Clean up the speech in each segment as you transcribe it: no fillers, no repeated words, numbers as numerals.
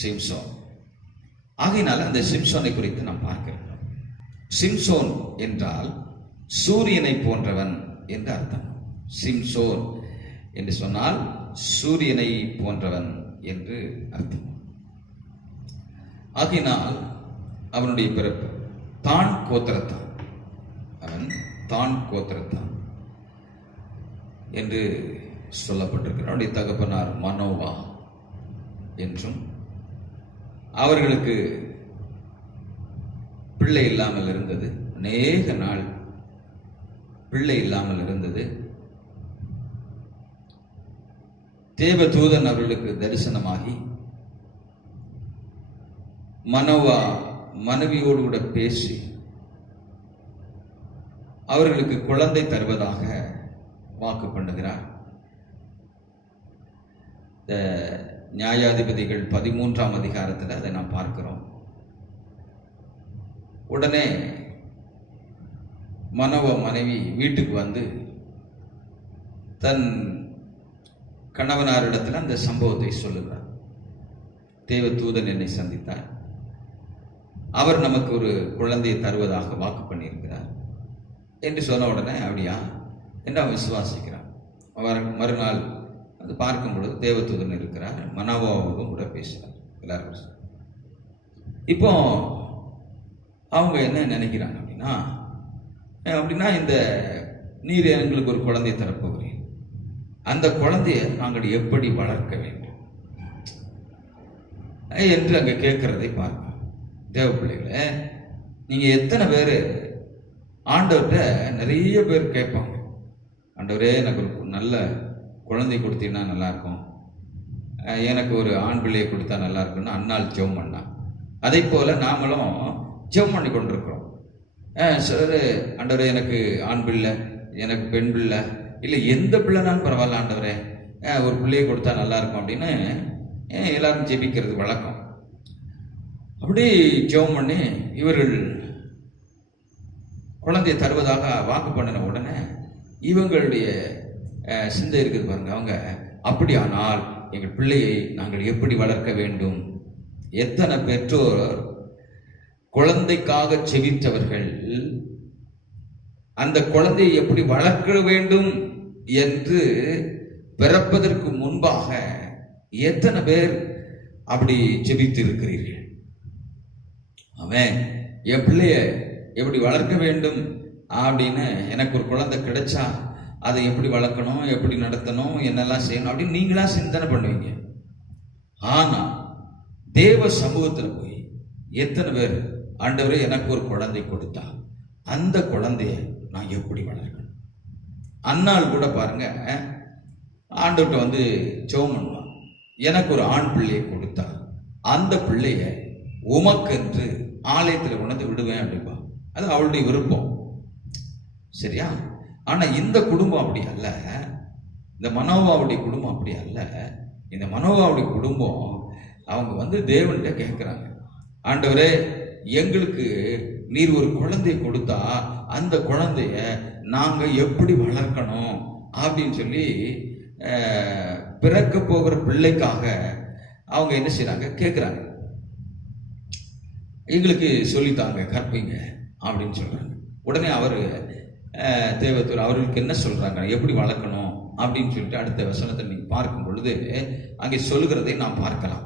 சிம்சோன். ஆகையினால அந்த சிம்சோனை குறித்து நாம் பார்க்கிறோம். சிம்சோன் என்றால் சூரியனை போன்றவன் என்று அர்த்தம். சிம்சோன் என்று சொன்னால் சூரியனை போன்றவன் என்று அர்த்தம். ஆகையினால் அவனுடைய பிறப்பு தான் கோத்திரத்தான். அவன் தான் கோத்திரத்தான் என்று சொல்லப்பட்டிருக்கிறார். அவனுடைய தகப்பனார் மனோவா என்றும், அவர்களுக்கு பிள்ளை இல்லாமல் இருந்தது. அநேக நாள் பிள்ளை இல்லாமல் இருந்தது. தேவதூதன் அவர்களுக்கு தரிசனமாகி மனோவா மனைவியோடு கூட பேசி அவர்களுக்கு குழந்தை தருவதாக வாக்கு பண்ணுகிறார். நியாயாதிபதிகள் 13ஆம் அதிகாரத்தில் அதை நாம் பார்க்கிறோம். உடனே மனோவா மனைவி வீட்டுக்கு வந்து தன் கணவனாரிடத்தில் அந்த சம்பவத்தை சொல்லுகிறார். தேவதூதன் என்னை சந்தித்தார், அவர் நமக்கு ஒரு குழந்தையை தருவதாக வாக்கு பண்ணியிருக்கிறார் என்று சொன்ன உடனே அப்படியா என்று அவன் விசுவாசிக்கிறான். அவர் மறுநாள் அது பார்க்கும் பொழுது தேவதூதன் இருக்கிறார், மனோவாவும் கூட பேசுகிறார். எல்லாரும் இப்போ அவங்க என்ன நினைக்கிறாங்க அப்படின்னா இந்த நீர் எங்களுக்கு ஒரு குழந்தையை தரப்போகிறேன், அந்த குழந்தைய நாங்கள் எப்படி வளர்க்க வேண்டும் என்று அங்கே கேட்கிறதை பார்க்க. தேவ பிள்ளைகளை, நீங்க எத்தனை பேர் ஆண்டவர்கிட்ட நிறைய பேர் கேட்பாங்க, ஆண்டவரே எனக்கு ஒரு நல்ல குழந்தை கொடுத்தீங்கன்னா நல்லா இருக்கும், எனக்கு ஒரு ஆண் பிள்ளையை கொடுத்தா நல்லா இருக்குன்னு அன்னாள் ஜெபம் பண்ணா. அதே போல நாமளும் ஜெபம் பண்ணி கொண்டிருக்கிறோம். சார் ஆண்டவரே எனக்கு ஆண் பிள்ளை, எனக்கு பெண் பிள்ளை, இல்லை எந்த பிள்ளைனாலும் பரவாயில்ல ஆண்டவரே, ஒரு பிள்ளையை கொடுத்தா நல்லா இருக்கும் அப்படின்னு எல்லாரும் ஜெபிக்கிறது வழக்கம். அப்படி ஜெபம் பண்ணி இவர்கள் குழந்தையை தருவதாக வாக்கு பண்ணின உடனே இவங்களுடைய சிந்தை இருக்குது பாருங்க. அவங்க அப்படியானால் எங்கள் பிள்ளையை நாங்கள் எப்படி வளர்க்க வேண்டும்? எத்தனை பெற்றோர் குழந்தைக்காக செபித்தவர்கள் அந்த குழந்தையை எப்படி வளர்க்க வேண்டும் என்று பிறப்பதற்கு முன்பாக எத்தனை பேர் அப்படி ஜெபித்து இருக்கிறீர்கள்? அவன் என் பிள்ளைய எப்படி வளர்க்க வேண்டும் அப்படின்னு, எனக்கு ஒரு குழந்தை கிடைச்சா அதை எப்படி வளர்க்கணும், எப்படி நடத்தணும், என்னெல்லாம் செய்யணும் அப்படின்னு நீங்களா சிந்தனை பண்ணுவீங்க. ஆனா தேவ சமூகத்தில் போய் எத்தனை பேர் ஆண்டவரே எனக்கு ஒரு குழந்தை கொடுத்தா அந்த குழந்தைய நான் எப்படி வளர்க்கணும்? அன்னாள் கூட பாருங்க, ஆண்டவர்கிட்ட வந்து ஜெபம் பண்ணுவான், எனக்கு ஒரு ஆண் பிள்ளையை கொடுத்தா அந்த பிள்ளைய உமக்கென்று ஆலயத்தில் கொண்டு விடுவேன் அப்படிப்பா. அது அவளுடைய விருப்பம், சரியா? ஆனா இந்த குடும்பம் அப்படி அல்ல, இந்த மனோவாவுடைய குடும்பம் அப்படி அல்ல. இந்த மனோவாவுடைய குடும்பம் அவங்க வந்து தேவன்கிட்ட கேட்கிறாங்க, ஆண்டவரே எங்களுக்கு நீர் ஒரு குழந்தையை கொடுத்தா அந்த குழந்தைய நாங்க எப்படி வளர்க்கணும் அப்படின்னு சொல்லி பிறக்க போகிற பிள்ளைக்காக அவங்க என்ன செய்யறாங்க, கேட்கிறாங்க. எங்களுக்கு சொல்லித்தாங்க, கற்பீங்க அப்படின்னு சொல்றாங்க. உடனே அவர் தேவதூர் அவர்களுக்கு என்ன சொல்றாங்க, எப்படி வளர்க்கணும் அப்படின்னு சொல்லிட்டு அடுத்த வசனத்தை நீங்க பார்க்கும் பொழுது அங்கே சொல்லுகிறதை நாம் பார்க்கலாம்.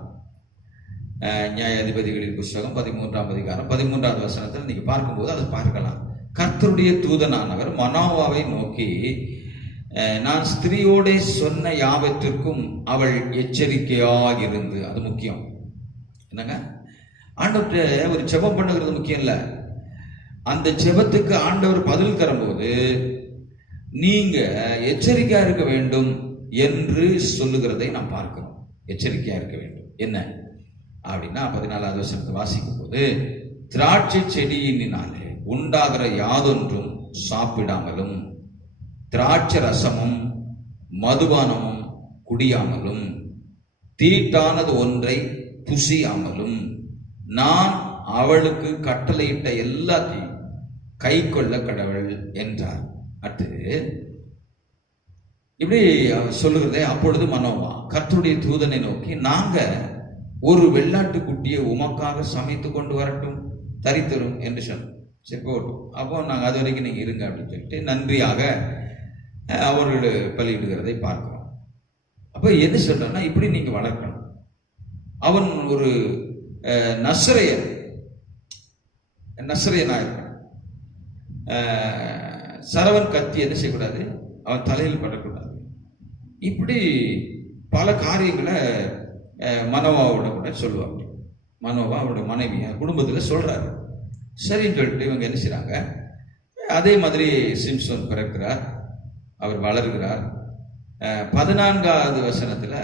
நியாயாதிபதிகளின் புஸ்தகம் 13ஆம் அதிகாரம் 13வது வசனத்தில் நீங்க பார்க்கும்போது அதை பார்க்கலாம். கர்த்தருடைய தூதனானவர் மனோவாவை நோக்கி, நான் ஸ்திரீயோட சொன்ன யாவற்றிற்கும் அவள் எச்சரிக்கையாக இருந்து. அது முக்கியம். என்னங்க, ஆண்டவர்கிட்ட ஒரு ஜெபம் பண்ணுகிறது முக்கியம் இல்ல, அந்த ஜெபத்துக்கு ஆண்டவர் பதில் தரும்போது நீங்க எச்சரிக்கையா இருக்க வேண்டும் என்று சொல்லுகிறதை நாம் பார்க்கிறோம். எச்சரிக்கையா இருக்க வேண்டும். என்ன அப்படின்னா 14வது வசனத்தை வாசிக்கும் போது, திராட்சை செடியினாலே உண்டாகிற யாதொன்றும் சாப்பிடாமலும் திராட்சை ரசமும் மதுபானமும் குடியாமலும் தீட்டானது ஒன்றை புசியாமலும் நான் அவளுக்கு கட்டளையிட்ட எல்லாத்தையும் கை கொள்ள கடவுள் என்றார். அடுத்து இப்படி சொல்லுகிறதே, அப்பொழுது மனோவா கர்த்தருடைய தூதனை நோக்கி, நாங்க ஒரு வெள்ளாட்டு குட்டியை உமக்காக சமைத்து கொண்டு வரட்டும், தரித்தரும் என்று சொன்னோம். சரி போட்டும், அப்போ நாங்கள் அது வரைக்கும் நீங்கள் இருங்க அப்படின்னு சொல்லிட்டு நன்றியாக அவர்கள் பலியிடுகிறதை பார்க்கிறோம். அப்போ எது சொல்றேன்னா, இப்படி நீங்கள் வளர்க்கணும். அவன் ஒரு நஸ்ரயனாக இருக்கணும். சரவன் கத்தி என்ன செய்யக்கூடாது, அவன் தலையில் படக்கூடாது. இப்படி பல காரியங்களை மனோவாவோட கூட சொல்லுவாங்க. மனோவா அவரோட மனைவிய குடும்பத்தில் சொல்றாரு. சரின்னு சொல்லிட்டு இவங்க என்ன செய்றாங்க, அதே மாதிரி சிம்சோன் பிறக்கிறார், அவர் வளர்கிறார். 14வது வசனத்துல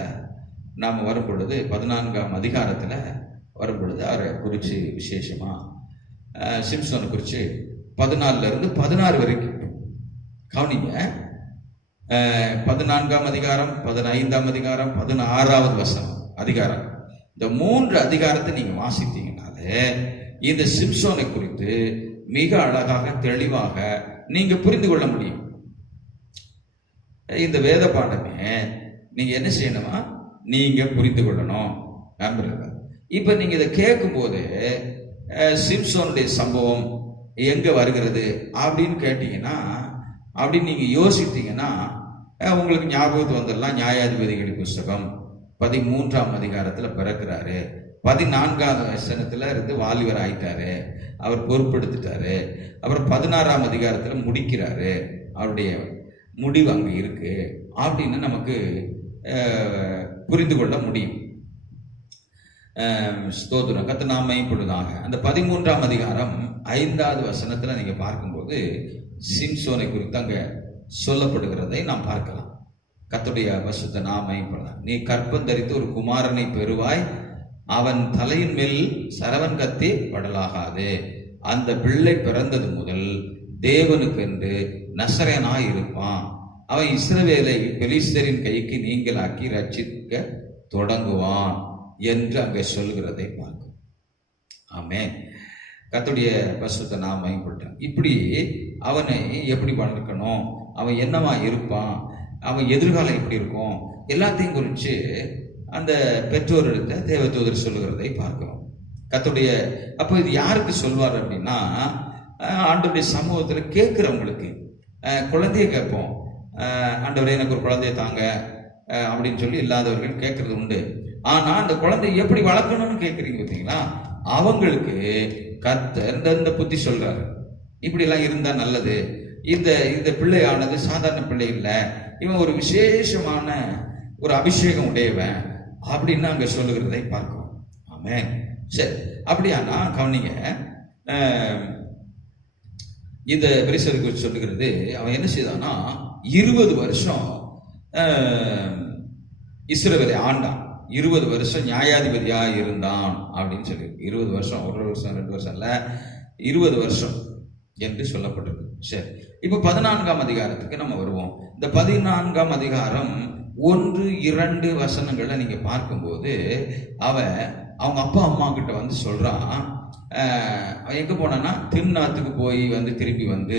நாம் வரும் பொழுது, 14ஆம் அதிகாரத்தில் வரும் பொழுது அவரை குறித்து விசேஷமா சிம்சோனை குறித்து 14 இருந்து 16 வரைக்கும் கவனிங்க. 14ஆம் அதிகாரம், 15ஆம் அதிகாரம், 16வது வசனம் அதிகாரம், இந்த 3 அதிகாரத்தை நீங்க வாசித்தீங்கனாலே இந்த சிம்சோனை குறித்து மிக அழகாக தெளிவாக நீங்க புரிந்து கொள்ள முடியும். இந்த வேத பாடமே நீங்க என்ன செய்யணுமா, நீங்க புரிந்து கொள்ளணும். இப்ப நீங்க இதை கேட்கும் போது சிம்சோனுடைய சம்பவம் எங்க வருகிறது அப்படின்னு கேட்டீங்கன்னா, அப்படின்னு நீங்க யோசித்தீங்கன்னா உங்களுக்கு ஞாபகத்து வந்துடலாம். நியாயாதிபதிகளின் புஸ்தகம் 13ஆம் அதிகாரத்துல பிறக்கிறாரு, 14ஆவது வசனத்துல இருந்து வாலிபர் ஆயிட்டாரு, அவர் பொறுப்பெடுத்துட்டாரு. அப்புறம் 16ஆம் அதிகாரத்துல முடிக்கிறாரு, அவருடைய முடிவு அங்க இருக்கு அப்படின்னு நமக்கு புரிந்து கொள்ள முடியும். ஸ்தோத்திரம், கர்த்தர் நாம மையப்படுவதாக. அந்த 13ஆம் அதிகாரம் 5வது வசனத்துல நீங்க பார்க்கும்போது சிம்சோனை குறித்து அங்க சொல்லப்படுகிறதை நாம் பார்க்கலாம். கர்த்தருடைய பரிசுத்த நாமம் மையப்படலாம். நீ கற்பம் தரித்து ஒரு குமாரனை பெறுவாய், அவன் தலையின் மேல் சரவன் கத்தி படலாகாது. அந்த பிள்ளை பிறந்தது முதல் தேவனுக்கென்று நசரேனாய் இருப்பான். அவன் இஸ்ரவேலை பெலிஸ்தரின் கைக்கு நீங்களாக்கி ரட்சிக்க தொடங்குவான் என்று அங்கே சொல்கிறதை பார்க்கும். ஆமென். கர்த்தருடைய பரிசுத்த நாமம் மையப்பட்டான். இப்படி அவனை எப்படி வளர்க்கணும், அவன் என்னவா இருப்பான், அவன் எதிர்காலம் எப்படி இருக்கும், எல்லாத்தையும் குறித்து அந்த பெற்றோரிடத்தை தேவதூதர் சொல்லுகிறதை பார்க்கிறோம். கர்த்தருடைய அப்போ இது யாருக்கு சொல்வார் அப்படின்னா, ஆண்டவருடைய சமூகத்தில் கேட்குறவங்களுக்கு. குழந்தைய கேட்போம், ஆண்டவரே எனக்கு ஒரு குழந்தைய தாங்க அப்படின்னு சொல்லி இல்லாதவர்கள் கேட்கறது உண்டு. ஆனா அந்த குழந்தைய எப்படி வளர்க்கணும்னு கேட்குறீங்க பார்த்தீங்களா, அவங்களுக்கு கர்த்தர் இந்த புத்தி சொல்றாரு. இப்படி எல்லாம் இருந்தா நல்லது, இந்த பிள்ளையானது சாதாரண பிள்ளை இல்லை, இவன் ஒரு விசேஷமான ஒரு அபிஷேகம் உடையவன் அப்படின்னு அங்க சொல்லுகிறதை பார்க்கிறோம். ஆமென். சரி, அப்படியானா கவனிங்க, இந்த பெரிசரை குறித்து சொல்லுகிறது. அவன் என்ன செய்தான்னா 20 வருஷம் இஸ்ரவேலை ஆண்டான், 20 வருஷம் நியாயாதிபதியா இருந்தான் அப்படின்னு சொல்லி. 20 வருஷம், 1 வருஷம் 2 வருஷம் இல்ல, 20 வருஷம் என்று சொல்லப்பட்டிருக்கு. சரி, இப்ப 14ஆம் அதிகாரத்துக்கு நம்ம வருவோம். இந்த 14ஆம் அதிகாரம் 1-2 வசனங்களை நீங்க பார்க்கும்போது அவங்க அப்பா அம்மா கிட்ட வந்து சொல்றான். அவன் எங்க போனான்னா திம்னாத்துக்கு போய் வந்து திரும்பி வந்து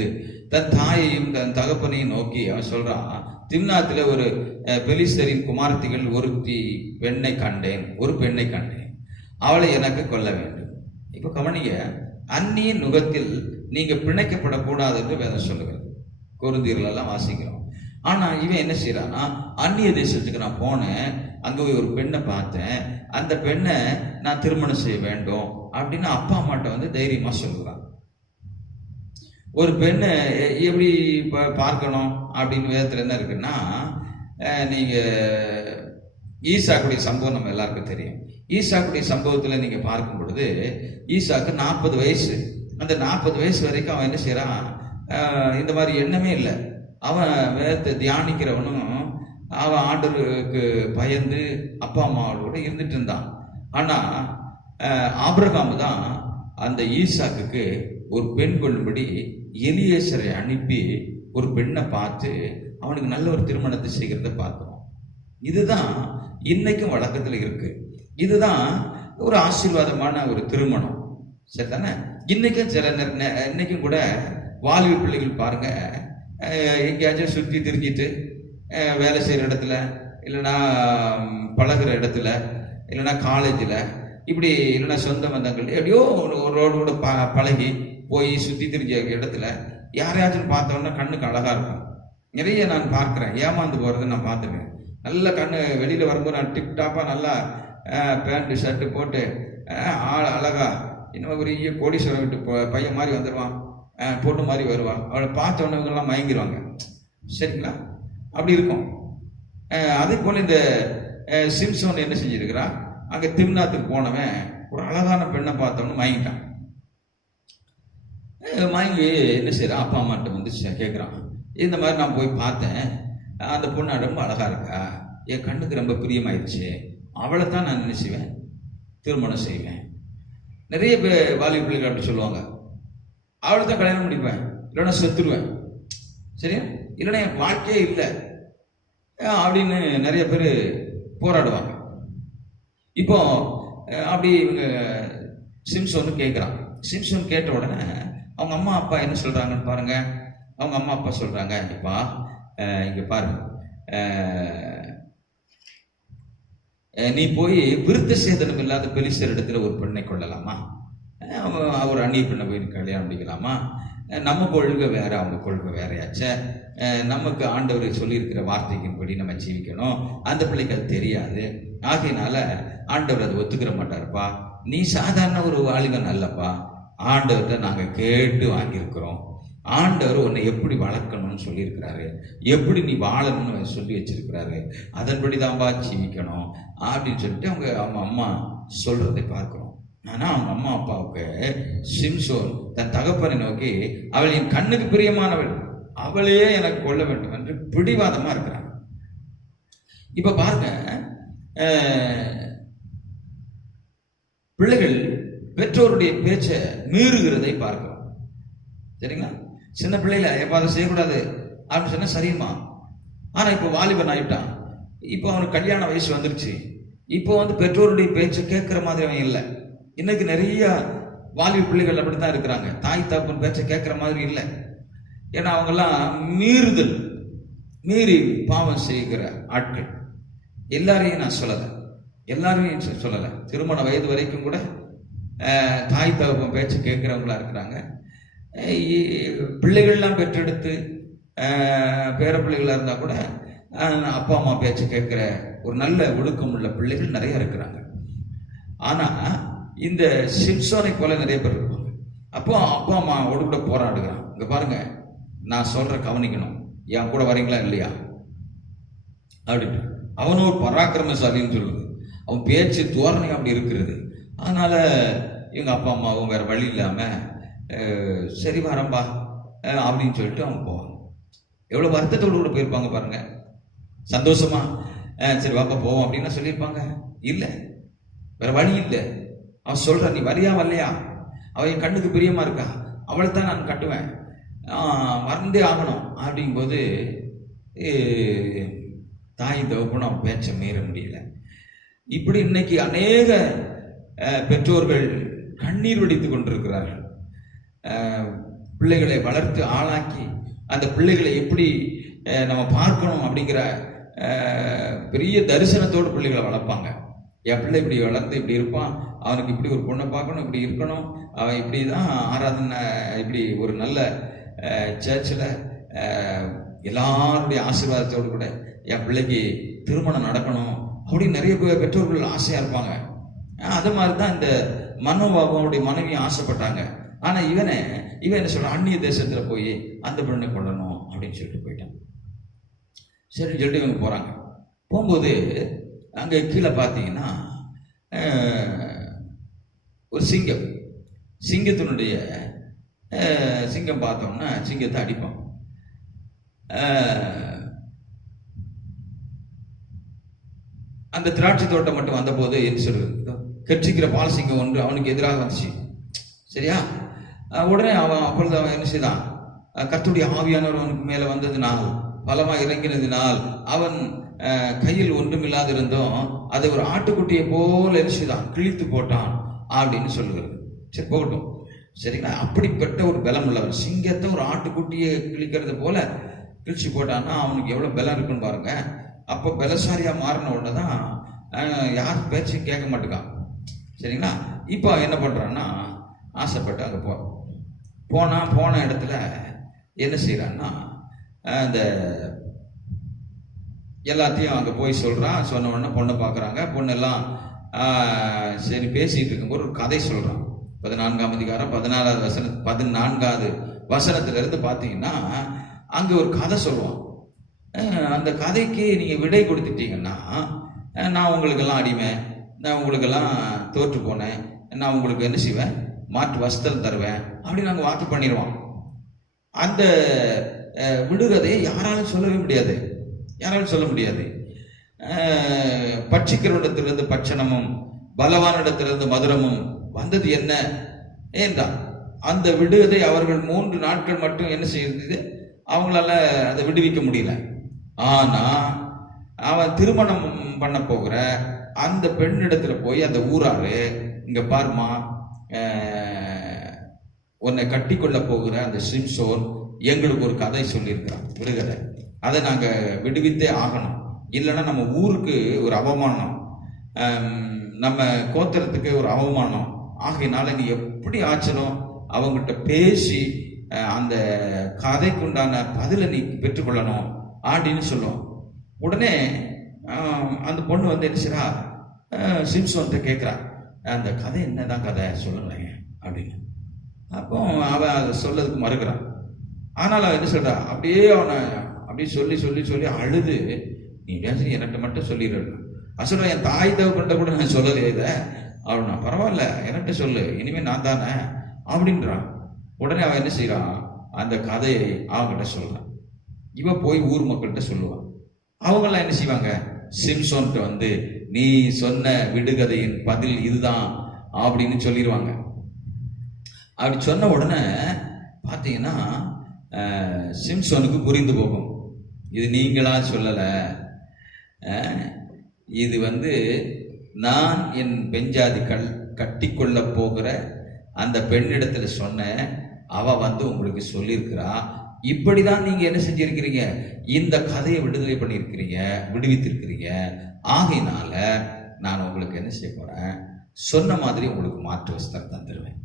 தன் தாயையும் தன் தகப்பனையும் நோக்கி அவன் சொல்றான், திம்னாத்துல ஒரு பெலிஸ்தரின் குமாரத்திகள் ஒரு பெண்ணை கண்டேன், அவளை எனக்கு கொல்ல வேண்டும். இப்ப கவனிங்க, அந்நிய நுகத்தில் நீங்க பிணைக்கப்படக்கூடாது என்று வேதம் சொல்லுகிறது. கொரிந்தியர்கள் எல்லாம் வாசிக்கிறோம். ஆனா இவன் என்ன செய்யறான்னா, அந்நிய தேசத்துக்கு நான் போனேன், அங்க போய் ஒரு பெண்ணை பார்த்தேன், அந்த பெண்ணை நான் திருமணம் செய்ய வேண்டும் அப்படின்னு அப்பா அம்மாட்ட வந்து தைரியமா சொல்லுறான். ஒரு பெண்ணை எப்படி பார்க்கணும் அப்படின்னு வேதத்துல என்ன இருக்குன்னா, நீங்க ஈசாக்குடைய சம்பவம் நம்ம எல்லாருக்கும் தெரியும். ஈசாக்குடைய சம்பவத்துல நீங்க பார்க்கும் பொழுது ஈசாக்கு 40 வயசு. அந்த 40 வயசு வரைக்கும் அவன் என்ன செய்யறான், இந்த மாதிரி எண்ணமே இல்லை. அவன் வேதத்தை தியானிக்கிறவனும் அவன் ஆண்டவருக்கு பயந்து அப்பா அம்மாவோட இருந்துட்டு இருந்தான். ஆனா ஆபிரகாம் தான் அந்த ஈசாக்குக்கு ஒரு பெண் கொள்ளும்படி எலியேசரை அனுப்பி ஒரு பெண்ணை பார்த்து அவனுக்கு நல்ல ஒரு திருமணத்தை செய்கிறத பார்க்கிறோம். இதுதான் இன்னைக்கும் வழக்கத்தில் இருக்கு. இதுதான் ஒரு ஆசீர்வாதமான ஒரு திருமணம். சரி தானே? இன்னைக்கும் இன்னைக்கும் கூட வாலிப பிள்ளைகள் பாருங்க, எங்கேயாச்சும் சுற்றி திரிஞ்சிட்டு வேலை செய்கிற இடத்துல இல்லைன்னா பழகிற இடத்துல இல்லைன்னா காலேஜில், இப்படி இல்லைன்னா சொந்த பந்தங்கள் எப்படியோ ஒரு பழகி போய் சுற்றி திரிஞ்ச இடத்துல யாரையாச்சும் பார்த்தோன்னா கண்ணுக்கு அழகாக இருக்கும். நிறைய நான் பார்க்குறேன், ஏமாந்து போகிறது நான் பார்த்துருக்கேன். நல்ல கண்ணு வெளியில் வரும்போது நான் டிப்டாப்பாக நல்லா பேண்ட்டு ஷர்ட்டு போட்டு ஆள் அழகா இன்னும் பெரிய கோடீஸ்வரம் விட்டு பையன் மாதிரி வந்துடுவான், பொண்ணு மாதிரி வருவான். அவளை பார்த்தவனவங்கெல்லாம் மயங்கிடுவாங்க. சரிங்களா? அப்படி இருக்கும். அதே போல் இந்த சிம்சோன் என்ன செஞ்சிருக்கிறான், அங்கே திம்னாத்துக்கு போனவன் ஒரு அழகான பெண்ணை பார்த்தவனு மயங்கிட்டான். மயங்கி என்ன செய்யறான், அப்பா அம்மாட்ட வந்து கேட்குறான், இந்த மாதிரி நான் போய் பார்த்தேன், அந்த பொண்ணு ரொம்ப அழகா இருக்கா, என் கண்ணுக்கு ரொம்ப பிரியமாயிடுச்சு, அவளை தான் நான் என்ன செய்வேன், திருமணம் செய்வேன். நிறைய பேர் வாலிப பிள்ளைகள் அப்படி சொல்லுவாங்க, அவளை தான் கல்யாணம் முடிப்பேன், இல்லைன்னா செத்துருவேன், சரியா, இல்லைன்னா என் வாழ்க்கையே இல்லை அப்படின்னு நிறைய பேர் போராடுவாங்க. இப்போ அப்படி இவங்க சிம்சோன் கேட்குறான். சிம்சோன் கேட்ட உடனே அவங்க அம்மா அப்பா என்ன சொல்றாங்கன்னு பாருங்க. அவங்க அம்மா அப்பா சொல்றாங்க, இப்பா இங்க பாரு, நீ போய் விருத்த சேதனம் இல்லாத பெலிஸ்தர் இடத்துல ஒரு பெண்ணை கொள்ளலாமா, ஒரு அந்நிய பெண்ணை போய் கல்யாணம் முடிக்கலாமா, நம்ம கொள்கை வேற அவங்க கொள்கை வேறையாச்ச, நமக்கு ஆண்டவர் சொல்லியிருக்கிற வார்த்தைக்கின்படி நம்ம ஜீவிக்கணும், அந்த பிள்ளைக்கு அது தெரியாது, ஆகையினால ஆண்டவர் அதை ஒத்துக்கிற மாட்டாருப்பா, நீ சாதாரண ஒரு வாலிபன் அல்லப்பா, ஆண்டவர்கிட்ட நாங்கள் கேட்டு வாங்கியிருக்கிறோம், ஆண்டவர் உன்னை எப்படி வளர்க்கணும்னு சொல்லியிருக்கிறாரு, எப்படி நீ வாழணும்னு சொல்லி வச்சிருக்கிறாரு, அதன்படி தான்பா ஜீவிக்கணும் அப்படின்னு சொல்லிட்டு அவங்க அம்மா சொல்றதை பார்க்கிறோம். ஆனால் அவங்க அம்மா அப்பாவுக்கு சிம்சோன் தன் தகப்பனை நோக்கி, அவள் என் கண்ணுக்கு பிரியமானவள், அவளையே எனக்கு கொள்ள வேண்டும் என்று பிடிவாதமா இருக்கிறான். இப்ப பாருங்க, பிள்ளைகள் பெற்றோருடைய பேச்சை மீறுகிறதை பார்க்கிறோம். சரிங்களா? சின்ன பிள்ளைல எப்ப அதை செய்யக்கூடாது அப்படின்னு சொன்னா சரியுமா, ஆனா இப்போ வாலிபன் ஆயிட்டான், இப்போ அவனுக்கு கல்யாண வயசு வந்துருச்சு, இப்போ வந்து பெற்றோருடைய பேச்சை கேட்கிற மாதிரி அவன் இல்லை. இன்னைக்கு நிறைய வாலிப பிள்ளைகள் அப்படித்தான் இருக்கிறாங்க, தாய் தகப்பன் பேச்சை கேட்கிற மாதிரி இல்லை. ஏன்னா அவங்கெல்லாம் மீறி பாவம் செய்கிற ஆட்கள். எல்லாரையும் நான் சொல்லலை, திருமண வயது வரைக்கும் கூட தாய் தகப்பன் பேச்சு கேட்கிறவங்களா இருக்கிறாங்க. பிள்ளைகள்லாம் பெற்றெடுத்து பேர பிள்ளைகளா இருந்தா கூட அப்பா அம்மா பேச்சு கேட்கிற ஒரு நல்ல ஒழுக்கம் உள்ள பிள்ளைகள் நிறைய இருக்கிறாங்க. ஆனா இந்த சிம்சோனை போல நிறைய பேர் இருப்பாங்க. அப்போ அப்பா அம்மாவோடு கூட போராடுகிறான். இங்க பாருங்க, நான் சொல்ற கவனிக்கணும், என் கூட வரீங்களா இல்லையா அப்படின்னு. அவனும் ஒரு பராக்கிரமசாலின்னு சொல்லுது, அவன் பேச்சு தோரணை அப்படி இருக்கிறது. அதனால இவங்க அப்பா அம்மாவும் வேற வழி இல்லாம சரி வரம்பா அப்படின்னு சொல்லிட்டு அவங்க போவாங்க. எவ்வளவு வருத்தத்தோடு கூட போயிருப்பாங்க பாருங்க, சந்தோஷமா சரி வாப்பா போவோம் அப்படின்னு சொல்லியிருப்பாங்க. இல்லை, வேற வழி இல்லை. அவன் சொல்ற, நீ வரியா வரலையா, அவன் என் கண்ணுக்கு பிரியமா இருக்கா, அவளை தான் நான் கட்டுவேன், மறந்தே ஆகணும் அப்படிங்கும்போது தாய் தகப்பனும் அவன் பேச்சை மீற முடியல. இப்படி இன்னைக்கு அநேக பெற்றோர்கள் கண்ணீர் வடித்துக் கொண்டிருக்கிறார்கள். பிள்ளைகளை வளர்த்து ஆளாக்கி அந்த பிள்ளைகளை எப்படி நம்ம பார்க்கணும் அப்படிங்கிற பெரிய தரிசனத்தோடு பிள்ளைகளை வளர்ப்பாங்க. என் பிள்ளை இப்படி வளர்ந்து இப்படி இருப்பான், அவனுக்கு இப்படி ஒரு பொண்ணை பார்க்கணும், இப்படி இருக்கணும், அவன் இப்படி தான் ஆராதனை, இப்படி ஒரு நல்ல சர்ச்சில் எல்லாருடைய ஆசீர்வாதத்தோடு கூட என் பிள்ளைக்கு திருமணம் நடக்கணும் அப்படின்னு நிறைய பெற்றோர்கள் ஆசையா இருப்பாங்க. அது மாதிரி தான் இந்த மனோபாபாவுடைய மனைவியும் ஆசைப்பட்டாங்க. ஆனா இவன் என்ன சொல்றான், அந்நிய தேசத்துல போய் அந்த பெண்ணை கொள்ளணும் அப்படின்னு சொல்லிட்டு போயிட்டான். சரின்னு சொல்லிட்டு இவங்க போறாங்க. போகும்போது அங்க கீழே பார்த்தீங்கன்னா ஒரு சிங்கத்தினுடைய சிங்கம் பார்த்தோம்னா சிங்கத்தை அடிப்பான். அந்த திராட்சை தோட்டம் மட்டும் வந்த போது என்ன சொல்றது, கெட்சிக்கிற பால் சிங்கம் ஒன்று அவனுக்கு எதிராக வந்துச்சு. சரியா? உடனே அப்பொழுது அவன் என்ன செய்தான், கர்த்தருடைய ஆவியானவர் அவனுக்கு மேல வந்ததினால், பலமாக இறங்கினதினால், அவன் கையில் ஒன்றுமில்லாது இருந்தோம் அதை ஒரு ஆட்டுக்குட்டியை போல என்ன செய்தான், கிழித்து போட்டான் அப்படின்னு சொல்லுகிறது. சரி போகட்டும், சரிங்களா? அப்படிப்பட்ட ஒரு பலம் உள்ளவர், சிங்கத்தை ஒரு ஆட்டுக்குட்டியை கிழிக்கிறது போல கிழிச்சு போட்டான்னா அவனுக்கு எவ்வளவு பலம் இருக்குன்னு பாருங்க. அப்போ பலசாரியா மாறின உடனே தான் யார் பேச்சும் கேட்க மாட்டேங்கான். சரிங்களா? இப்போ என்ன பண்ணுறான்னா ஆசைப்பட்டு அங்கே போன இடத்துல என்ன செய்கிறான்னா இந்த எல்லாத்தையும் அங்கே போய் சொல்கிறான். சொன்ன உடனே பொண்ணை பார்க்குறாங்க. பொண்ணெல்லாம் சரி பேசிகிட்டு இருக்கும்போது ஒரு கதை சொல்கிறான். 14ஆம் அதிகாரம் 14வது வசனத்திலிருந்து பார்த்தீங்கன்னா அங்கே ஒரு கதை சொல்லுவான். அந்த கதைக்கு நீங்கள் விடை கொடுத்துட்டீங்கன்னா நான் உங்களுக்கெல்லாம் அடிமை, நான் உங்களுக்கெல்லாம் தோற்று போனேன், நான் உங்களுக்கு என்ன செய்வேன், மாற்று வஸ்திரம் தருவேன் அப்படின்னு நாங்கள் வாக்கு பண்ணிடுவோம். அந்த விடுகதையை யாராலும் சொல்லவே முடியாது, யாராலும் சொல்ல முடியாது. பட்சிக்கிறவரிடத்திலிருந்து பட்சணமும் பலவானிடத்திலிருந்து மதுரமும் வந்தது என்ன என்றால் அந்த விடுகதை அவர்கள் 3 நாட்கள் மட்டும் என்ன செய்யுது, அவங்களால அதை விடுவிக்க முடியல. ஆனா அவன் திருமணம் பண்ண போகிற அந்த பெண்ணிடத்துல போய் அந்த ஊராரு, இங்க பாருமா, உன்னை கட்டி கொள்ள போகிற அந்த சிம்சோன் எங்களுக்கு ஒரு கதை சொல்லியிருக்கிறான், விடுகதை. அதை நாங்க விடுவித்தே ஆகணும், இல்லைன்னா நம்ம ஊருக்கு ஒரு அவமானம், நம்ம கோத்திரத்துக்கு ஒரு அவமானம். ஆகையினால நீ எப்படி ஆச்சனும் அவங்ககிட்ட பேசி அந்த கதைக்குண்டான பதிலை நீ பெற்றுக்கொள்ளணும் அப்படின்னு சொல்லுவோம். உடனே அந்த பொண்ணு வந்து என்ன செய்றா, சிம்சோன்கிட்ட கேட்குறா, அந்த கதை என்னதான் கதை சொல்லுங்களேன் அப்படின்னு. அப்போ அவன் அதை சொல்லதுக்கு மறுக்கிறான். ஆனால் அவன் என்ன சொல்றா, அப்படியே அவனை அப்படியே சொல்லி சொல்லி சொல்லி அழுது, நீ பேசி என்கிட்ட மட்டும் சொல்லிடுறேன். அசல என் தாய் தகவல்கிட்ட கூட நான் சொல்லலையே இதை அப்படின்னா, பரவாயில்ல என்கிட்ட சொல்லு, இனிமே நான் தானே அப்படின்றான். உடனே அவன் என்ன செய்யறான், அந்த கதையை அவங்ககிட்ட சொல்றான். இவ போய் ஊர் மக்கள்கிட்ட சொல்லுவான். அவங்கெல்லாம் என்ன செய்வாங்க, சிம்சோன்கிட்ட வந்து நீ சொன்ன விடுகதையின் பதில் இதுதான் அப்படின்னு சொல்லிடுவாங்க. அப்படி சொன்ன உடனே பார்த்தீங்கன்னா சிம்சோனுக்கு புரிந்து போகும், இது நீங்களா சொல்லல, இது வந்து நான் என் பெஞ்சாதி கட்டி கொள்ள போகிற அந்த பெண்ணிடத்துல சொன்ன, அவ வந்து உங்களுக்கு சொல்லியிருக்கிறா, இப்படிதான் நீங்க என்ன செஞ்சிருக்கிறீங்க, இந்த கதையை விடுதலை பண்ணியிருக்கிறீங்க, விடுவித்திருக்கிறீங்க. ஆகையினால நான் உங்களுக்கு என்ன செய்ய போறேன், சொன்ன மாதிரி உங்களுக்கு மாற்று வஸ்திரம் தந்துடுவேன்.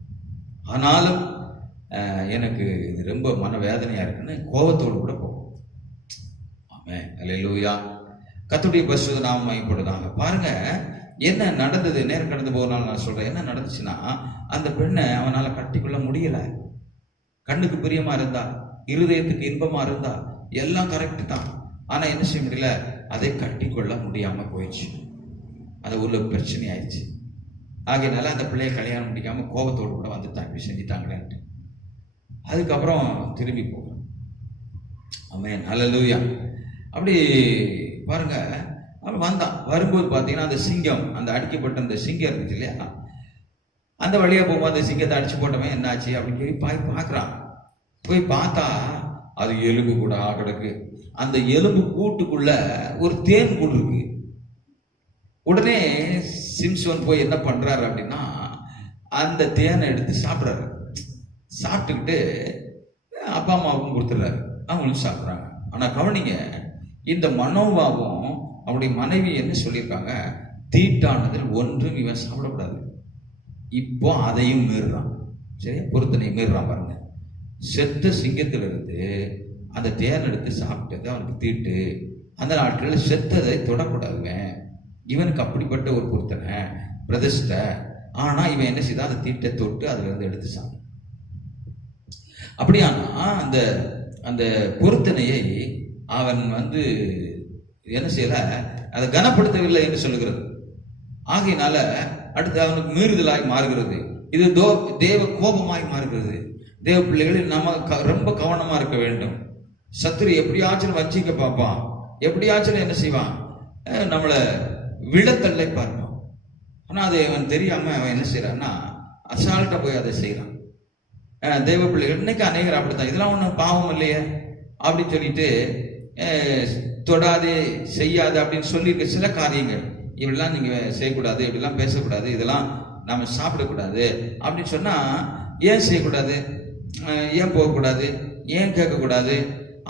ஆனாலும் எனக்கு இது ரொம்ப மனவேதனையா இருக்குன்னு கோபத்தோடு கூட போகும். ஆமென், அல்லேலூயா. கர்த்தருடைய பரிசுத்த நாமம் மகிமைப்படுவதாக. பாருங்க என்ன நடந்தது. நேரம் கடந்து போனாலும் நான் சொல்றேன், என்ன நடந்துச்சுன்னா, அந்த பெண்ணை அவனால கட்டிக்கொள்ள முடியல. கண்ணுக்கு பிரியமா இருந்தா, இருதயத்துக்கு இன்பமா இருந்தா, எல்லாம் கரெக்ட் தான். ஆனா என்ன செய்ய முடியல, அதை கட்டிக்கொள்ள முடியாம போயிடுச்சு. அது உள்ள பிரச்சனை ஆயிடுச்சு. ஆகையினால அந்த பிள்ளைய கல்யாணம் முடிக்காம கோபத்தோடு கூட வந்துட்டாங்க, இப்படி செஞ்சுட்டாங்களேன்ட்டு. அதுக்கப்புறம் திரும்பி போகும். ஆமென், அல்லேலூயா. அப்படி பாருங்க, அவன் வந்தான். வரும்போது பார்த்தீங்கன்னா அந்த சிங்கம், அந்த அடிக்கப்பட்ட அந்த சிங்கம் இருந்துச்சு இல்லையா, அந்த வழியா போகும்போது அந்த சிங்கத்தை அடிச்சு போட்டவன் என்னாச்சு அப்படின்னு சொல்லி பார்க்குறான். போய் பார்த்தா அது எலும்பு கூட கிடக்கு. அந்த எலும்பு கூட்டுக்குள்ள ஒரு தேன் கூடு இருக்கு. உடனே சிம்சோன் போய் என்ன பண்றாரு அப்படின்னா, அந்த தேனை எடுத்து சாப்பிட்றாரு. சாப்பிட்டுக்கிட்டு அப்பா அம்மாவுக்கும் கொடுத்துட்றாரு, அவங்களும் சாப்பிட்றாங்க. ஆனா கவனிங்க, இந்த மனோபாவம் அவருடைய மனைவி என்ன சொல்லியிருக்காங்க, தீட்டானதில் ஒன்றும் இவன் சாப்பிடக்கூடாது. இப்போ அதையும் மீறுறான். சரியா, பொருத்தனையும் மீறுறான். பாருங்க, செத்த சிங்கத்திலிருந்து அந்த தேன் எடுத்து சாப்பிட்டது அவனுக்கு தீட்டு. அந்த நாட்களில் செத்ததை தொடக்கூடாதுங்க. இவனுக்கு அப்படிப்பட்ட ஒரு பொருத்தனை பிரதிஷ்ட. ஆனா இவன் என்ன செய்தான், அந்த தீட்டை தொட்டு அதுல இருந்து எடுத்து சாப்பிட்டான். அப்படியானா அந்த அந்த பொருத்தனையை அவன் வந்து என்ன செய்யல, அதை கனப்படுத்தவில்லை என்று சொல்லுகிறது. ஆகையினால அடுத்து அவனுக்கு மீறுதலாய் மாறுகிறது. இது தேவ கோபமாய் மாறுகிறது. தேவ பிள்ளைகளில் நம்ம ரொம்ப கவனமா இருக்க வேண்டும். சத்துரு எப்படியாச்சும் வஞ்சிக்க பார்ப்பான், எப்படியாச்சும் என்ன செய்வான், நம்மளை விழத்தள்ளை பார்ப்பான். ஆனா அதை அவன் தெரியாம அவன் என்ன செய்யறான்னா, அசால்ட்டா போய் அதை செய்யறான். தேவ பிள்ளைகள் இன்னைக்கு அநேகர் அப்படித்தான், இதெல்லாம் ஒன்றும் பாவம் இல்லையே அப்படின்னு சொல்லிட்டு தொடாதே செய்யாது அப்படின்னு சொல்லியிருக்க சில காரியங்கள், இப்படிலாம் நீங்க செய்யக்கூடாது, இப்படிலாம் பேசக்கூடாது, இதெல்லாம் நம்ம சாப்பிடக்கூடாது அப்படின்னு சொன்னா, ஏன் செய்யக்கூடாது, ஏன் போகக்கூடாது, ஏன் கேட்கக்கூடாது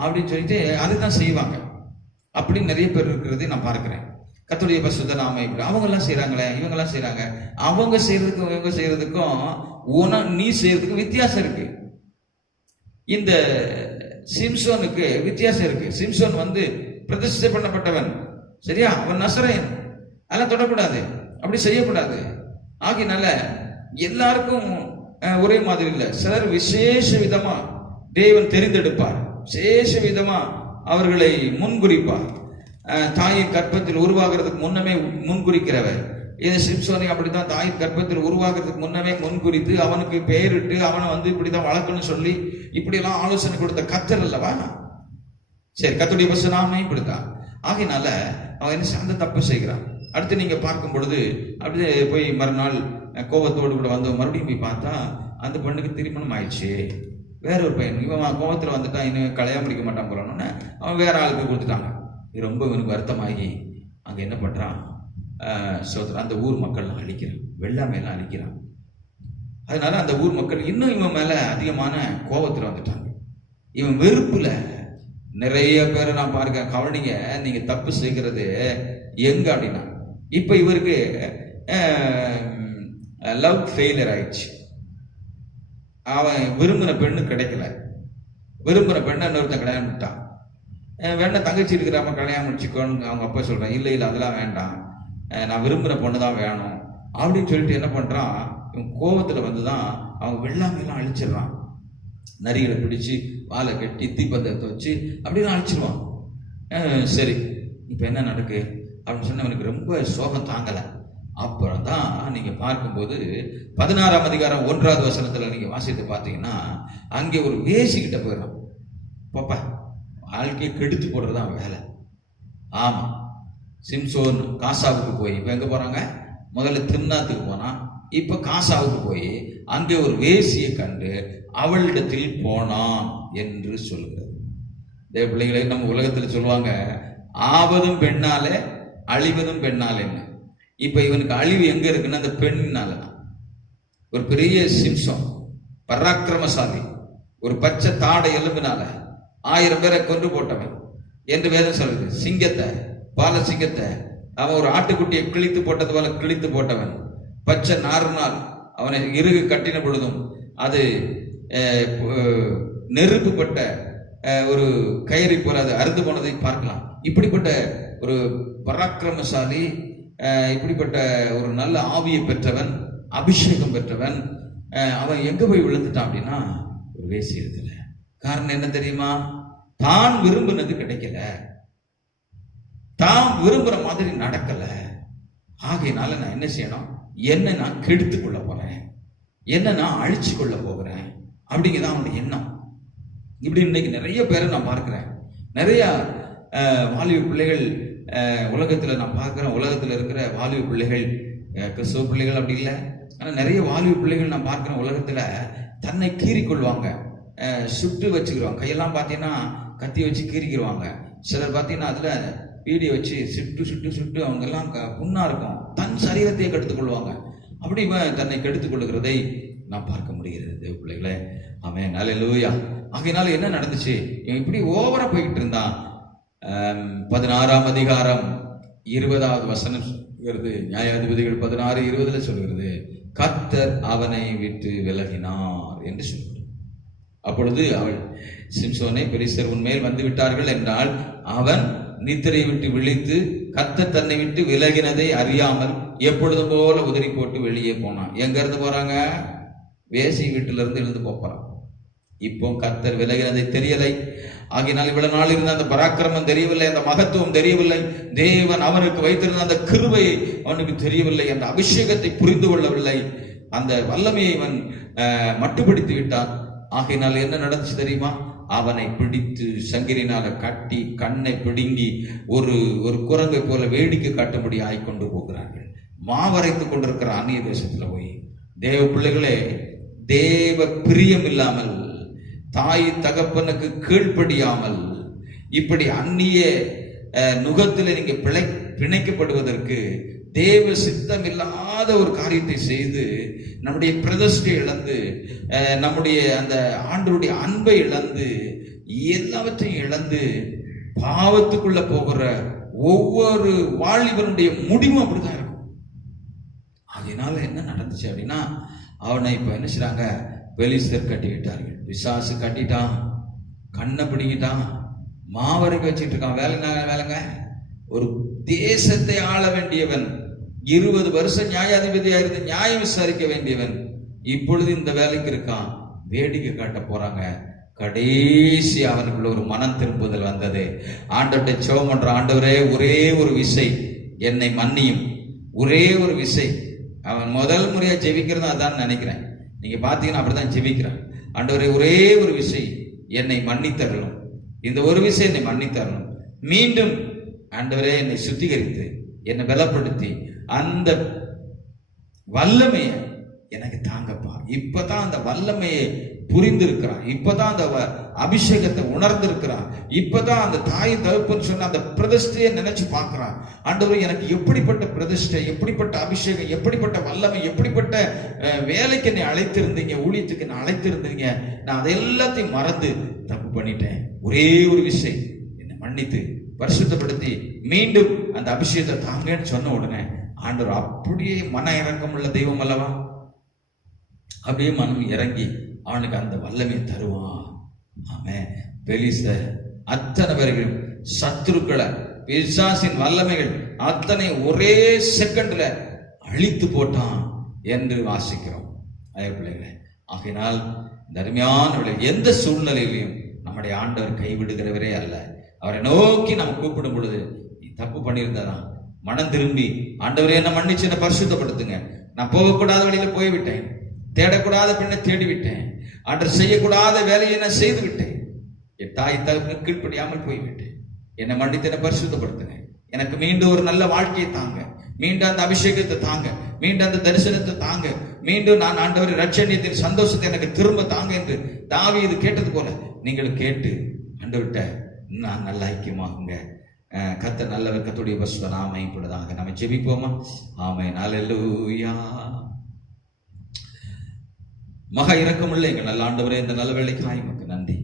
அப்படின்னு சொல்லிட்டு அதுதான் செய்வாங்க. அப்படி நிறைய பேர் இருக்கிறது நான் பார்க்கிறேன். கர்த்தருடைய பரிசுத்த நாமம் இப்படி அவங்க எல்லாம் செய்யறாங்களே, இவங்க எல்லாம் செய்யறாங்க. அவங்க செய்யறதுக்கும் இவங்க செய்யறதுக்கும் நீ செய்யறதுக்கும் வித்தியாசம் இருக்கு. இந்த சிம்சோனுக்கு வித்தியாசம் இருக்கு. சிம்சோன் பிரதிஷ்டை பண்ணப்பட்டவன், சரியா? அவன் நசரேயன், அதெல்லாம் தொடக்கூடாது, அப்படி செய்யக்கூடாது. ஆகினால எல்லாருக்கும் ஒரே மாதிரி இல்லை. சிலர் விசேஷ விதமா தேவன் தெரிந்தெடுப்பார், விசேஷ விதமா அவர்களை முன்குறிப்பார். தாயின் கற்பத்தில் உருவாகிறதுக்கு முன்னமே முன்குறிக்கிறவர். இது சிம்சோனை அப்படித்தான் தாயின் கற்பத்தில் உருவாகிறதுக்கு முன்னமே முன்குறித்து அவனுக்கு பெயரிட்டு அவனை இப்படிதான் வளர்க்கணும்னு சொல்லி இப்படி எல்லாம் ஆலோசனை கொடுத்த கர்த்தர் அல்லவா? சரி, கர்த்தருடைய பரிசுத்த இப்படித்தான். ஆகினால அவன் என்ன அந்த தப்பு செய்கிறான். அடுத்து நீங்க பார்க்கும் பொழுது அப்படியே போய் மறுநாள் கோபத்தோடு கூட மறுபடியும் போய் பார்த்தா அந்த பெண்ணுக்கு திருமணம் ஆயிடுச்சு. வேற ஒரு பையன், இவன் கோபத்துல வந்துட்டான், இன்னும் கல்யாணம் முடிக்க மாட்டான் போறான்னு அவன் வேற ஆளுக்கு கொடுத்துட்டாங்க. ரொம்ப இவனுக்கு வருத்தமாகி அங்க என்ன பண்றான், அந்த ஊர் மக்கள் அழிக்கிறான், வெள்ளாமையெல்லாம் அழிக்கிறான். அதனால அந்த ஊர் மக்கள் இன்னும் இவன் மேல அதிகமான கோபத்துல வந்துட்டாங்க. இவன் வெறுப்புல நிறைய பேரை நான் பார்க்க. கவனிங்க, நீங்க தப்பு செய்கிறது எங்க அப்படின்னா, இப்ப இவருக்கு லவ் ஃபெயிலியர் ஆயிடுச்சு. அவன் விரும்பின பெண்ணு கிடைக்கல, விரும்பின பெண்ணை இன்னொருத்தன் கல்யாணம் பண்ணிட்டான். வேணா தங்கச்சி இருக்கிறாம கல்யாணம் முடிச்சுக்கோன்னு அவங்க அப்பா சொல்றான். இல்லை அதெல்லாம் வேண்டாம், நான் விரும்புகிற பொண்ணு தான் வேணும் அப்படின்னு சொல்லிட்டு என்ன பண்றான், இவன் கோபத்துல வந்துதான் அவங்க வெள்ளாமையெல்லாம் அழிச்சிடுறான். நரிகளை பிடிச்சு வாழை கட்டி தீப்பந்தத்தை வச்சு அப்படிலாம் அழிச்சிருவான். சரி, இப்ப என்ன நடக்கு அப்படின்னு சொன்ன அவனுக்கு ரொம்ப சோகம் தாங்கல. அப்புறம் தான் நீங்க பார்க்கும்போது 16ஆம் அதிகாரம் 1வது வசனத்துல நீங்க வாசித்து பார்த்தீங்கன்னா, அங்கே ஒரு வேசிக்கிட்ட போயிடறான். பாப்பா, வாழ்க்கையை கெடுத்து போடுறதுதான் வேலை. ஆமா, சிம்சோன் காசாவுக்கு போய் இப்ப எங்க போறாங்க, முதல்ல திம்னாத்துக்கு போனா, இப்ப காசாவுக்கு போய் அங்கே ஒரு வேசியை கண்டு அவளிடத்தில் போனான் என்று சொல்கிறது. தேவ பிள்ளைகளை, நம்ம உலகத்துல சொல்லுவாங்க, ஆவதும் பெண்ணாலே அழிவதும் பெண்ணாலேன்னு. இப்ப இவனுக்கு அழிவு எங்க இருக்குன்னா அந்த பெண்ணினால. ஒரு பெரிய சிம்சோன், பராக்கிரமசாலி, ஒரு பச்சை தாடை எலும்பினால 1000 பேரை கொண்டு போட்டவன் என்று வேதம் சொல்லுது. சிங்கத்தை, பால சிங்கத்தை அவன் ஒரு ஆட்டுக்குட்டியை கிழித்து போட்டது போல கிழித்து போட்டவன். பச்சை நார்னால் அவனை இறுகு கட்டின பொழுதும் அது நெருப்புப்பட்ட ஒரு கயிறை போல அது அறுந்து போனதை பார்க்கலாம். இப்படிப்பட்ட ஒரு பராக்கிரமசாலி, இப்படிப்பட்ட ஒரு நல்ல ஆவியை பெற்றவன், அபிஷேகம் பெற்றவன், அவன் எங்க போய் விழுந்துட்டான் அப்படின்னா ஒரு வேசியத்துல. காரணம் என்ன தெரியுமா? தான் விரும்பினது கிடைக்கல, தான் விரும்புற மாதிரி நடக்கல. ஆகையினால நான் என்ன செய்யணும், என்ன நான் கெடுத்து கொள்ள போறேன், என்ன நான் அழிச்சு கொள்ள போகிறேன் அப்படிங்கிறதான் அவனுடைய எண்ணம். இப்படி இன்னைக்கு நிறைய பேரை நான் பார்க்கிறேன். நிறைய வாலிப பிள்ளைகள் உலகத்துல நான் பார்க்கிறேன். உலகத்துல இருக்கிற வாலிப பிள்ளைகள், கிறிஸ்தவ பிள்ளைகள் அப்படி இல்லை, ஆனா நிறைய வாலிப பிள்ளைகள் நான் பார்க்கிறேன். உலகத்துல தன்னை கீறிக்கொள்வாங்க, சுட்டு வச்சுக்கிடுவாங்க. கையெல்லாம் பார்த்தீங்கன்னா கத்தி வச்சு கீறிக்கிடுவாங்க. சிலர் பார்த்தீங்கன்னா அதுல பீடியை வச்சு சுட்டு சுட்டு சுட்டு அவங்க எல்லாம் புண்ணா இருக்கும், தன் சரீரத்தையே கெடுத்துக் கொள்வாங்க. அப்படி தன்னை கெடுத்துக் கொள்ளுகிறதை நான் பார்க்க முடிகிறது. தேவ பிள்ளைகளே, ஆமென், அல்லேலூயா. ஆகையினால என்ன நடந்துச்சு, இப்படி ஓவரா போய்கிட்டு இருந்தான். 16ஆம் அதிகாரம் 20வது வசனம் சொல்கிறது, நியாயாதிபதிகள் 16:20 சொல்கிறது, கர்த்தர் அவனை விட்டு விலகினார் என்று சொல்கிறார். அப்பொழுது அவள், சிம்சோனே, பெலிஸ்தர் உன்மேல் வந்து விட்டார்கள் என்றால் அவன் நித்திரை விட்டு விழித்து கர்த்தர் தன்னை விட்டு விலகினதை அறியாமல் எப்பொழுதும் போல உதறி போட்டு வெளியே போனான். எங்க இருந்து போறாங்க? வேசி வீட்டில இருந்து எழுந்து போறான். இப்போ கர்த்தர் விலகினதை தெரியலை. ஆகினால் இவ்வளவு நாள் இருந்த அந்த பராக்கிரமம் தெரியவில்லை, அந்த மகத்துவம் தெரியவில்லை, தேவன் அவனுக்கு வைத்திருந்த அந்த கிருபை அவனுக்கு தெரியவில்லை, அந்த அபிஷேகத்தை புரிந்து கொள்ளவில்லை, அந்த வல்லமையை அவன் மட்டுப்படுத்தி விட்டான். ஆகையினால் என்ன நடந்துச்சு தெரியுமா? அவனை பிடித்து சங்கிலினால கட்டி கண்ணை பிடுங்கி ஒரு குரங்கை போல வேடிக்கை காட்டும்படி ஆய்கொண்டு போகிறார்கள். மாவரைத்து கொண்டிருக்கிற அந்நிய தேசத்துல போய். தேவ பிள்ளைகளே, தேவ பிரியம் இல்லாமல், தாய் தகப்பனுக்கு கீழ்ப்படியாமல், இப்படி அந்நிய நுகத்தில் நீங்க பிணைக்கப்படுவதற்கு தேவ சித்தம் இல்லாத ஒரு காரியத்தை செய்து நம்முடைய பிரதிஷ்டை இழந்து, நம்முடைய அந்த ஆண்டவருடைய அன்பை இழந்து, எல்லாவற்றையும் இழந்து பாவத்துக்குள்ள போகிற ஒவ்வொரு வாலிபனுடைய முடிவும் அப்படிதான் இருக்கும். அதனால என்ன நடந்துச்சு அப்படின்னா, அவனை இப்ப என்ன செய்றாங்க, பெலிஸ்தர் கட்டிக்கிட்டார்கள். பிசாசு கட்டிட்டான், கண்ணை பிடிக்கிட்டான், மாவரைக்கு வச்சுட்டு இருக்கான். வேலைங்க ஒரு தேசத்தை ஆள வேண்டியவன், 20 வருஷம் நியாயாதிபதியா இருந்து நியாயம் விசாரிக்க வேண்டியவன், இப்பொழுது இந்த வேலைக்கு இருக்கான். வேடிக்கை காட்ட போறாங்க. கடைசி அவனுக்குள்ள ஒரு மனம் திரும்புதல் வந்தது. ஆண்டவர்கிட்ட ஜெபம் பண்ற, ஆண்டவரே ஒரே ஒரு விசை என்னை மன்னியும், ஒரே ஒரு விசை. அவன் முதல் முறையா ஜெபிக்கிறது அதான் நினைக்கிறேன். நீங்க பாத்தீங்கன்னா அப்படிதான் ஜெபிக்கிறான். ஆண்டவரே ஒரே ஒரு விசை என்னை மன்னித்தரணும், இந்த ஒரு விசை என்னை மன்னித்தரணும். மீண்டும் ஆண்டவரே என்னை சுத்திகரித்து என்னை பலப்படுத்தி அந்த வல்லமையை எனக்கு தாங்கப்பா. இப்பதான் அந்த வல்லமையை புரிந்திருக்கிறான், இப்பதான் அந்த அபிஷேகத்தை உணர்ந்திருக்கிறான், இப்பதான் அந்த தாய் தகப்பன்னு சொன்ன அந்த பிரதிஷ்டையை நினைச்சு பார்க்கிறான். ஆண்டவரே எனக்கு எப்படிப்பட்ட பிரதிஷ்டை, எப்படிப்பட்ட அபிஷேகம், எப்படிப்பட்ட வல்லமை, எப்படிப்பட்ட வேலைக்கு என்னை அழைத்திருந்தீங்க, ஊழியத்துக்கு என்னை அழைத்திருந்தீங்க, நான் அதை எல்லாத்தையும் மறந்து தப்பு பண்ணிட்டேன். ஒரே ஒரு விஷயம் என்னை மன்னித்து பரிசுத்தப்படுத்தி மீண்டும் அந்த அபிஷேகத்தை தாங்கன்னு சொன்ன உடனே ஆண்டவர் அப்படியே மன இறக்கம் உள்ள தெய்வம் அல்லவா, அப்படியே மனம் இறங்கி அவனுக்கு அந்த வல்லமை தருவான். ஆமென். பெலிஸ்தர் அத்தனை பேர்கள் சத்துருக்களை, பிசாசின் வல்லமைகள் அத்தனை ஒரே செகண்ட்ல அழித்து போட்டான் என்று வாசிக்கிறோம். பிள்ளைகளே, ஆகையினால் தர்மியான எந்த சூழ்நிலையிலையும் நம்முடைய ஆண்டவர் கைவிடுகிறவரே அல்ல. அவரை நோக்கி நம்ம கூப்பிடும் பொழுது, நீ தப்பு பண்ணியிருந்ததான் மனம் திரும்பி, ஆண்டவரே என்ன மன்னிச்சு என்ன பரிசுத்தப்படுத்துங்க, நான் போகக்கூடாத வழியில போய்விட்டேன், தேடக்கூடாத பெண்ணை தேடிவிட்டேன், ஆண்டவர் செய்யக்கூடாத வேலையை நான் செய்து விட்டேன், என் தாய் தகப்பனுக்கு கீழ்ப்படியாமல் போய்விட்டேன், என்னை மன்னித்து என்ன பரிசுத்தப்படுத்துங்க, எனக்கு மீண்டும் ஒரு நல்ல வாழ்க்கையை தாங்க, மீண்டும் அந்த அபிஷேகத்தை தாங்க, மீண்டும் அந்த தரிசனத்தை தாங்க, மீண்டும் நான் ஆண்டவர் ரட்சணியத்தின் சந்தோஷத்தை எனக்கு திரும்ப தாங்க என்று தாவீது கேட்டது போல நீங்கள் கேட்டு ஆண்டவர்கிட்ட நான் நல்ல ஐக்கியமாகுங்க. கர்த்தர் நல்லவர், கர்த்தருடைய பரிசுத்த நாமம் மகிமைப்படுவதாக. நம்ம ஜெபிப்போமா? ஆமென். அல்லேலூயா. மகா இரக்கமுள்ள எங்கள் நல்ல ஆண்டவரே, இந்த நல்ல வேளைக்காய் உமக்கு நன்றி.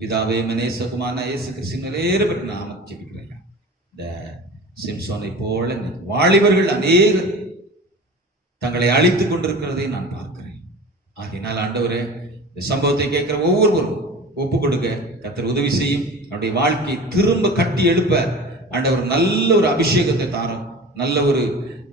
பிதாவே, மனேசகுமான இயேசு கிறிஸ்துவின் வேறுபட்ட நாமத்தை ஜெபிக்கிறேன். இந்த சிம்சோனை போல வாலிபர்கள் அநேகர் தங்களை அழித்துக் கொண்டிருக்கிறதை நான் பார்க்கிறேன். ஆகையினால் ஆண்டவரே, இந்த சம்பவத்தை கேட்கிற ஒவ்வொருவரும் ஒப்பு கொடுக்க கர்த்தர் உதவி செய்யும். அவருடைய வாழ்க்கையை திரும்ப கட்டி எழுப்ப ஆண்டவர் நல்ல ஒரு அபிஷேகத்தை தாரும், நல்ல ஒரு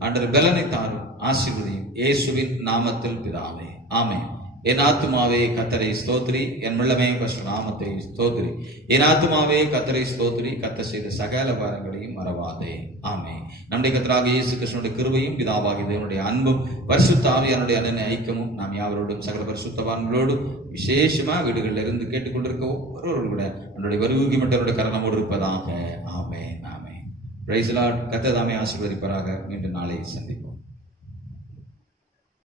ஆண்டவர் பலனை தாரும். ஆசீர்வதியும் இயேசுவின் நாமத்தில் பிதாவே, ஆமென். என் ஆத்துமாவே கர்த்தரை ஸ்தோத்திரி, என் உள்ளமே பரிசுத்த நாமத்தை ஸ்தோத்திரி. என் ஆத்துமாவே கர்த்தரை ஸ்தோத்திரி, கர்த்தர் செய்த சகல பாரங்களையும் மறவாதே. ஆமென். நம்முடைய கர்த்தராகிய இயேசு கிறிஸ்துவினுடைய கிருபையும் பிதாவாகிய தேவனுடைய அன்பும் பரிசுத்த ஆவியானவருடைய அன்பின் ஐக்கியமும் நாம் யாவரோடும் சகல பரிசுத்தவான்களோடும் விசேஷமா வீடுகளில் இருந்து கேட்டுக்கொண்டிருக்க ஒவ்வொருவரும் கூட நம்முடைய வருகை மற்றவருடைய கரணமோடு இருப்பதாக. ஆமென். ஆமென். Praise the Lord. கர்த்தர் தாமே ஆசீர்வதிப்பாராக. மீண்டும் நாளை சந்திப்போம்.